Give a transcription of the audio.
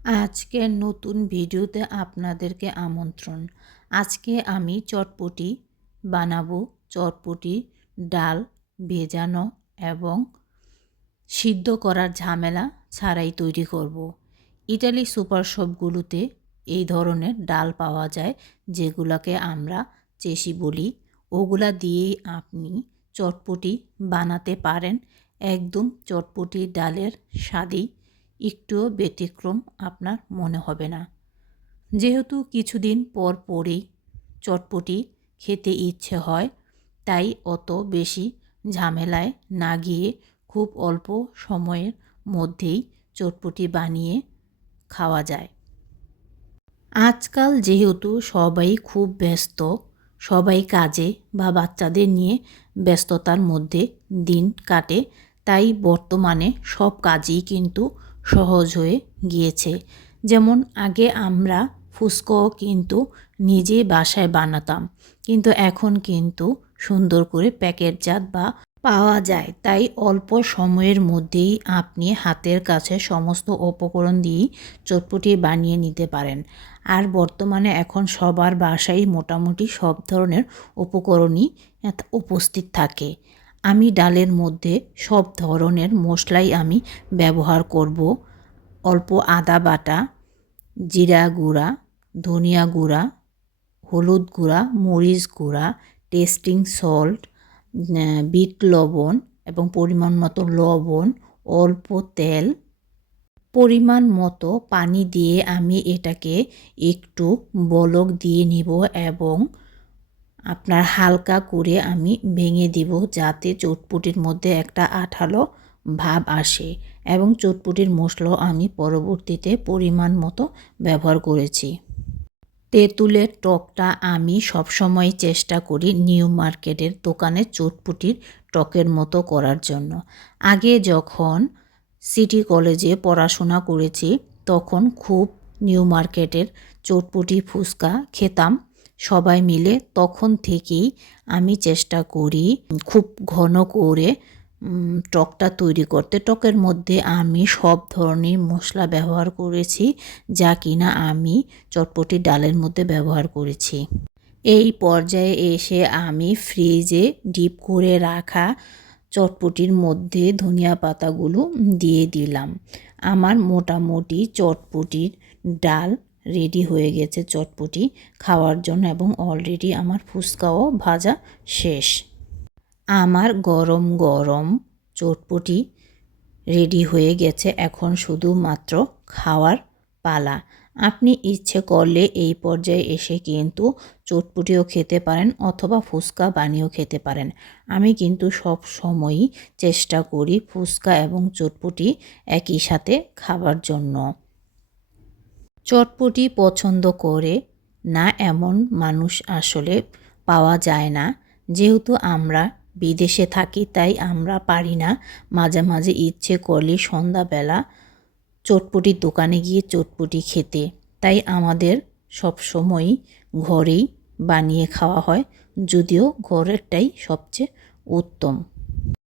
আজকের নতুন ভিডিওতে আপনাদেরকে আমন্ত্রণ। আজকে আমি চটপটি বানাবো। চটপটি ডাল ভেজানো এবং সিদ্ধ করার ঝামেলা ছাড়াই তৈরি করব। ইটালি সুপার শপগুলোতে এই ধরনের ডাল পাওয়া যায়, যেগুলোকে আমরা চেশি বলি। ওগুলা দিয়েই আপনি চটপটি বানাতে পারেন। একদম চটপটি ডালের স্বাদেই একটুও ব্যতিক্রম আপনার মনে হবে না। যেহেতু কিছুদিন পর পরই চটপটি খেতে ইচ্ছে হয়, তাই অত বেশি ঝামেলায় না গিয়ে খুব অল্প সময়ের মধ্যেই চটপটি বানিয়ে খাওয়া যায়। আজকাল যেহেতু সবাই খুব ব্যস্ত, সবাই কাজে বা বাচ্চাদের নিয়ে ব্যস্ততার মধ্যে দিন কাটে, তাই বর্তমানে সব কাজই কিন্তু সহজ হয়ে গিয়েছে। যেমন আগে আমরা ফুচকাও কিন্তু নিজে বাসায় বানাতাম, কিন্তু এখন কিন্তু সুন্দর করে প্যাকেটজাত বা পাওয়া যায়, তাই অল্প সময়ের মধ্যেই আপনি হাতের কাছে সমস্ত উপকরণ দিয়েই চটপটি বানিয়ে নিতে পারেন। আর বর্তমানে এখন সবার বাসায় মোটামুটি সব ধরনের উপকরণই উপস্থিত থাকে। আমি ডালের মধ্যে সব ধরনের মশলাই আমি ব্যবহার করব। অল্প আদা বাটা, জিরা গুঁড়া, ধনিয়া গুঁড়া, হলুদ গুঁড়া, মরিচ গুঁড়া, টেস্টিং সল্ট, বিট লবণ এবং পরিমাণ মতো লবণ, অল্প তেল, পরিমাণ মতো পানি দিয়ে আমি এটাকে একটু বলক দিয়ে নিব এবং আপনার হালকা করে আমি ভেঙে দিব, যাতে চটপটির মধ্যে একটা আঠালো ভাব আসে। এবং চটপটির মশলাও আমি পরবর্তীতে পরিমাণ মতো ব্যবহার করেছি। তেঁতুলের টকটা আমি সবসময় চেষ্টা করি নিউ মার্কেটের দোকানে চটপটির টকের মতো করার জন্য। আগে যখন সিটি কলেজে পড়াশোনা করেছি, তখন খুব নিউ মার্কেটের চটপটি ফুচকা খেতাম সবাই মিলে। তখন থেকেই আমি চেষ্টা করি খুব ঘন করে টকটা তৈরি করতে। টকের মধ্যে আমি সব ধরনের মশলা ব্যবহার করেছি, যা কিনা আমি চটপটি ডালের মধ্যে ব্যবহার করেছি। এই পর্যায়ে এসে আমি ফ্রিজে ডিপ করে রাখা চটপটির মধ্যে ধনিয়া পাতাগুলো দিয়ে দিলাম। আমার মোটামুটি চটপটির ডাল রেডি হয়ে গেছে চটপটি খাওয়ার জন্য, এবং অলরেডি আমার ফুচকাও ভাজা শেষ। আমার গরম গরম চটপটি রেডি হয়ে গেছে, এখন শুধুমাত্র খাওয়ার পালা। আপনি ইচ্ছে করলে এই পর্যায়ে এসে কিন্তু চটপটিও খেতে পারেন অথবা ফুচকা বানিয়েও খেতে পারেন। আমি কিন্তু সব সময়ই চেষ্টা করি ফুচকা এবং চটপটি একই সাথে খাবার জন্য। চটপটি পছন্দ করে না এমন মানুষ আসলে পাওয়া যায় না। যেহেতু আমরা বিদেশে থাকি, তাই আমরা পারি না মাঝে মাঝে ইচ্ছে করলে সন্ধ্যাবেলা চটপটির দোকানে গিয়ে চটপটি খেতে। তাই আমাদের সব সময়ই ঘরেই বানিয়ে খাওয়া হয়, যদিও ঘরেরটাই সবচেয়ে উত্তম।